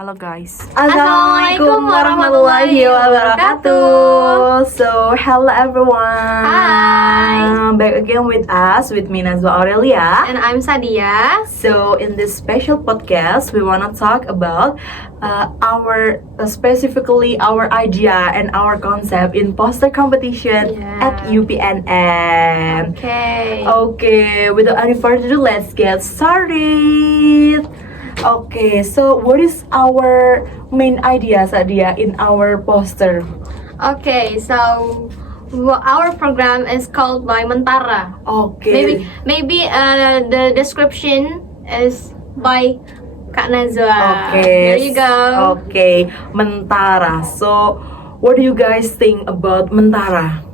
Halo guys. Assalamualaikum warahmatullahi wabarakatuh. So, hello everyone. Hi. Back again with us, with me Nazwa Aurelia. And I'm Sadia. So, in this special podcast, we wanna talk about specifically our idea and our concept in poster competition at UPNM. Okay, without any further ado, let's get started. Okay, so what is our main idea, Sadia, in our poster? Okay, so our program is called by Mentara. Okay. Maybe the description is by Kak Nazwa. Okay. There you go. Okay, Mentara. So, what do you guys think about Mentara?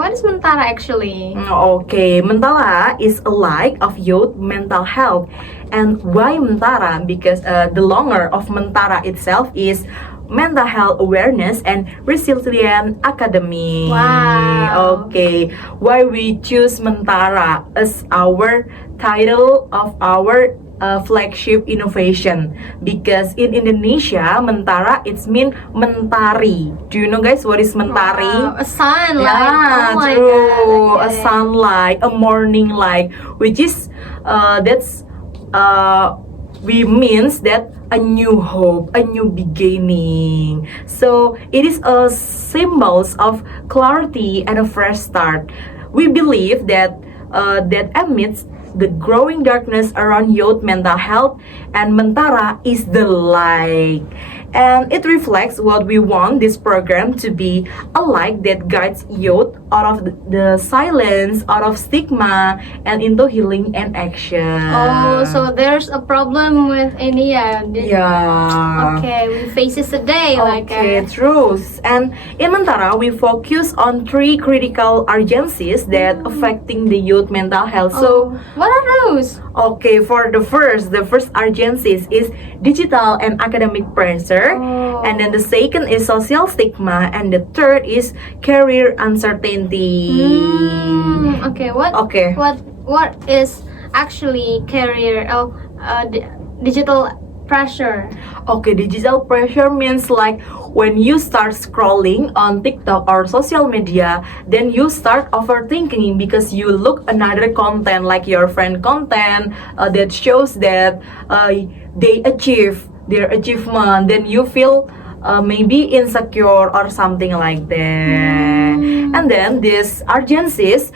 What is Mentara actually? Okay, Mentara is a like of youth mental health. And why Mentara? Because the longer of Mentara itself is Mental Health Awareness and Resilient Academy. Wow. Okay, why we choose Mentara as our title of our flagship innovation? Because in Indonesia, Mentara it's mean mentari. Do you know guys what is mentari? Wow, a sunlight. Yeah, Oh my true. God. A sunlight, a morning light, which is we means that a new hope, a new beginning. So it is a symbols of clarity and a fresh start. We believe that amidst the growing darkness around youth mental health, and Mentara is the light. And it reflects what we want this program to be, a light that guides youth out of the silence, out of stigma, and into healing and action. Oh, so there's a problem with India. Yeah. Okay, we face it today. Okay, true. And in Mentara, we focus on three critical urgencies that affecting the youth mental health. So, what are those? okay, for the first urgencies is digital and academic pressure, and then the second is social stigma, and the third is career uncertainty. Okay, what is actually career? Digital pressure. Okay, digital pressure means like when you start scrolling on TikTok or social media, then you start overthinking because you look another content like your friend content that shows that they achieve their achievement, then you feel maybe insecure or something like that. And then these urgencies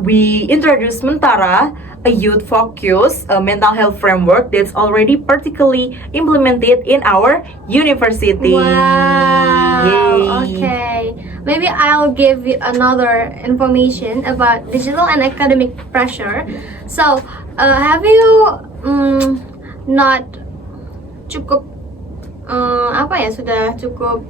we introduce Mentara, a youth-focused mental health framework that's already practically implemented in our university. Wow. Yay. Okay. Maybe I'll give you another information about digital and academic pressure. So, have you not cukup sudah cukup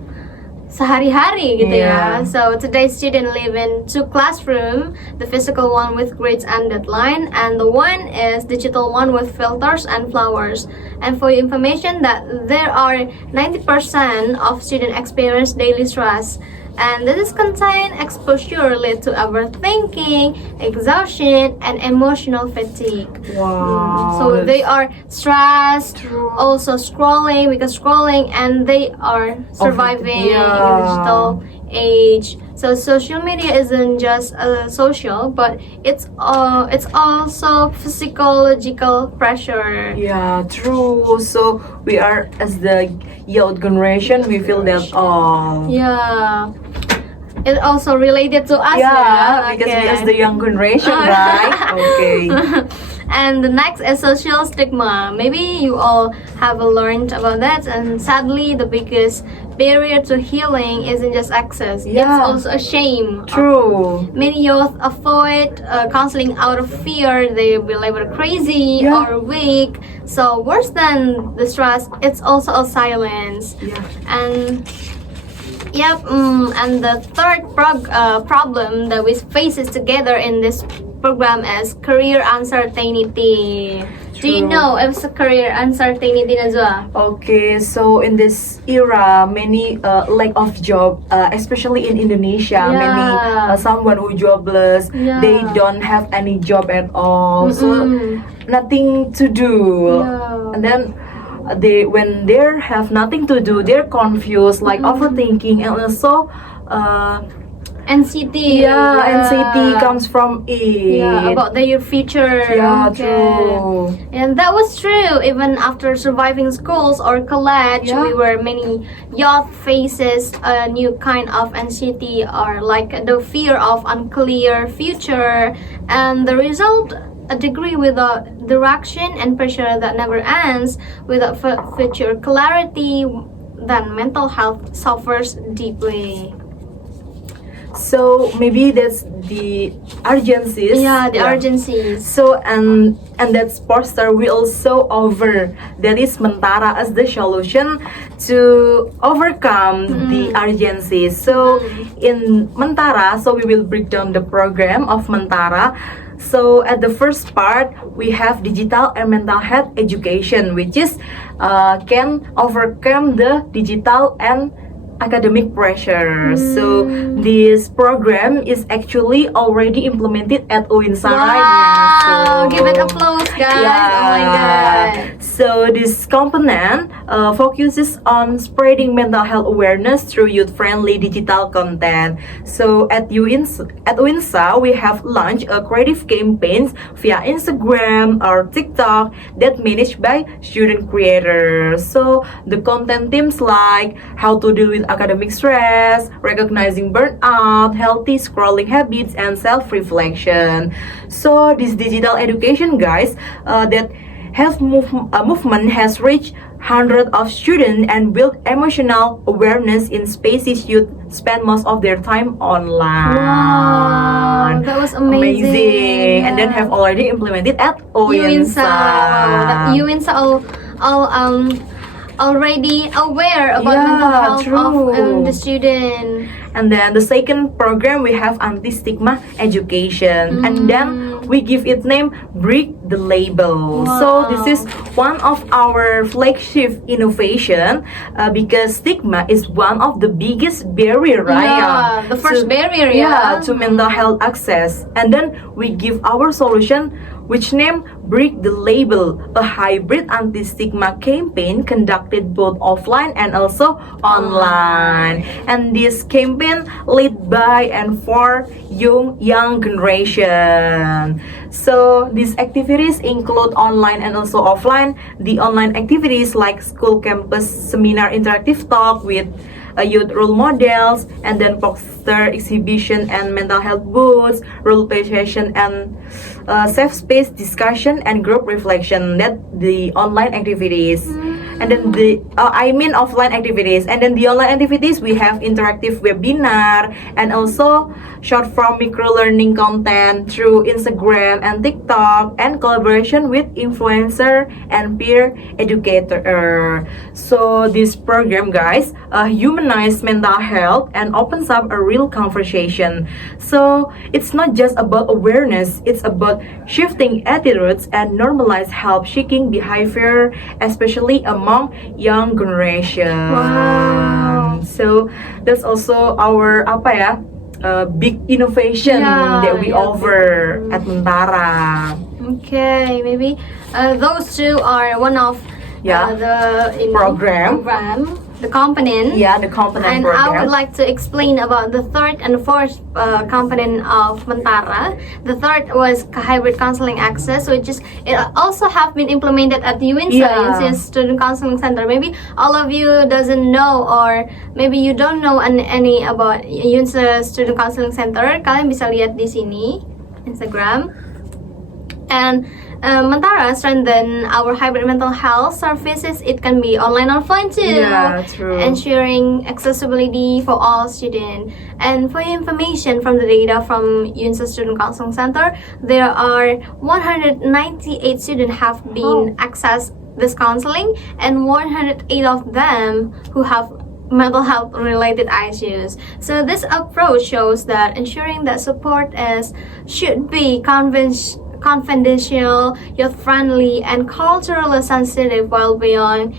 sehari-hari gitu ya. So today's student live in two classroom, the physical one with grades and deadline, and the one is digital one with filters and flowers. And for your information that there are 90% of student experience daily stress, and this is contain exposure lead to overthinking, exhaustion, and emotional fatigue. Wow. So they are stressed, also scrolling and they are surviving in digital age. So social media isn't just social, but it's also physiological pressure. Yeah, true. So we are as the youth generation, we feel that all. Yeah. It also related to us. Yeah, because we as the young generation, right? Okay. And the next is social stigma. Maybe you all have learned about that. And sadly, the biggest barrier to healing isn't just access. It's also a shame. True. Many youth avoid counseling out of fear. They will be labeled crazy or weak. So worse than the stress, it's also a silence. Yeah. And and the third problem that we faces together in this program is career uncertainty. Do you know if it's a career uncertainty, Nazwa? Okay, so in this era, many lack of job, especially in Indonesia, many someone who jobless, they don't have any job at all, so nothing to do, and then when they have nothing to do, they're confused, like overthinking, and also NCT. NCT comes from it. Yeah, about their future. Yeah, Okay. true. And that was true. Even after surviving schools or college, Yeah. we were many youth faces a new kind of anxiety or like the fear of unclear future, and the result a degree without direction and pressure that never ends. Without future clarity, then mental health suffers deeply. So maybe that's the urgencies. Yeah, the urgencies. So and that poster we also over that is Mentara as the solution to overcome the urgencies. So in Mentara, so we will break down the program of Mentara. So at the first part we have digital and mental health education, which is can overcome the digital and academic pressure. So this program is actually already implemented at UINSA. Wow! So, Give it applause, guys. Oh my god. So this component focuses on spreading mental health awareness through youth-friendly digital content. So at UINSA, we have launched a creative campaigns via Instagram or TikTok that managed by student creators. So the content themes like how to deal with academic stress, recognizing burnout, healthy scrolling habits, and self-reflection. So this digital education, guys, that movement has reached hundreds of students and built emotional awareness in spaces youth spend most of their time online. Wow, that was amazing. And then have already implemented at UINSA. UINSA. That UINSA already aware about mental health true. of the student. And then the second program we have anti-stigma education, and then we give it name Break the Label. So this is one of our flagship innovation because stigma is one of the biggest barrier, right? Yeah, the first barrier, to mental health access. And then we give our solution, which name Break the Label, a hybrid anti-stigma campaign conducted both offline and also online. And this campaign led by and for young generation. So these activities include online and also offline. The online activities like school campus seminar interactive talk with youth role models, and then poster exhibition and mental health booths, role play session, and safe space discussion and group reflection. That the online activities. And then the offline activities. And then the online activities we have interactive webinar and also short form micro learning content through Instagram and TikTok, and collaboration with influencer and peer educator. So this program, guys, humanize mental health and opens up a real conversation. So it's not just about awareness, it's about shifting attitudes and normalize help seeking behavior, especially among young generation. Wow. So that's also our big innovation that we offer at Mentara. Okay, maybe those two are one of the program, the component. Yeah, the component and program. I would like to explain about the third and fourth component of Mentara. The third was hybrid counseling access, which is it also have been implemented at UINSA, UINSA Student Counseling Center. Maybe all of you doesn't know, or maybe you don't know any about UINSA Student Counseling Center. Kalian bisa lihat di sini Instagram. And Mentara strengthen our hybrid mental health services. It can be online, offline too. Yeah, true. Ensuring accessibility for all students. And for your information from the data from UINSA Student Counseling Center, there are 198 students have been accessed this counseling, and 108 of them who have mental health related issues. So this approach shows that ensuring that support should be confidential, youth-friendly, and culturally sensitive while being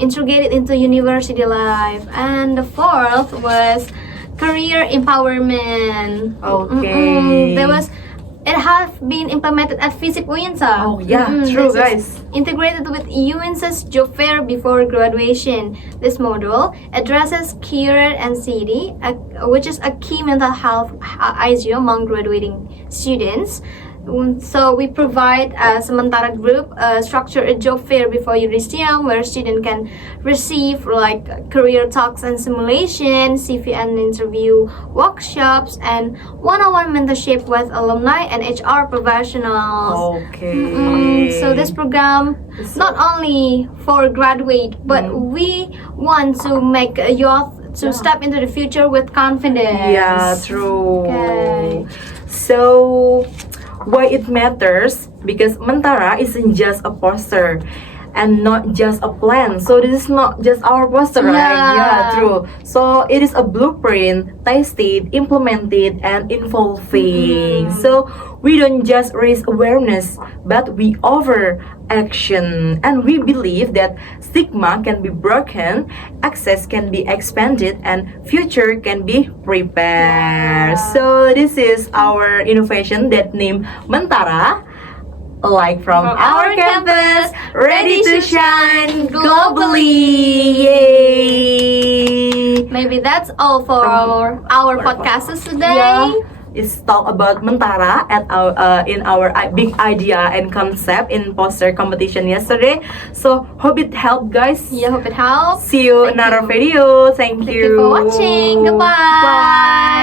integrated into university life. And the fourth was career empowerment. Okay. it has been implemented at Fisip Uyinsa. Oh, yeah, true, this is guys. integrated with UINSA's job fair before graduation. This module addresses career anxiety, which is a key mental health issue among graduating students. So we provide a Sementara group structure a job fair before Eurasium where students can receive like career talks and simulation, CV and interview workshops, and one-on-one mentorship with alumni and HR professionals. Okay. So this program not only for graduate, but we want to make youth to step into the future with confidence. Yeah, true. Okay. So, why it matters? Because Mentara isn't just a poster and not just a plan. So this is not just our poster, right? Yeah. Yeah, true. So it is a blueprint, tested, implemented, and evolving. So we don't just raise awareness, but we offer action. And we believe that stigma can be broken, access can be expanded, and future can be prepared. So this is our innovation that named Mentara, like from our campus, ready to shine globally. Yay! Maybe that's all for our podcast today. Yeah, it's talk about Mentara at our in our big idea and concept in poster competition yesterday. So hope it helped, guys. Yeah, hope it helps. See you Thank another you. video. Thank Thank you for watching. Goodbye. Bye.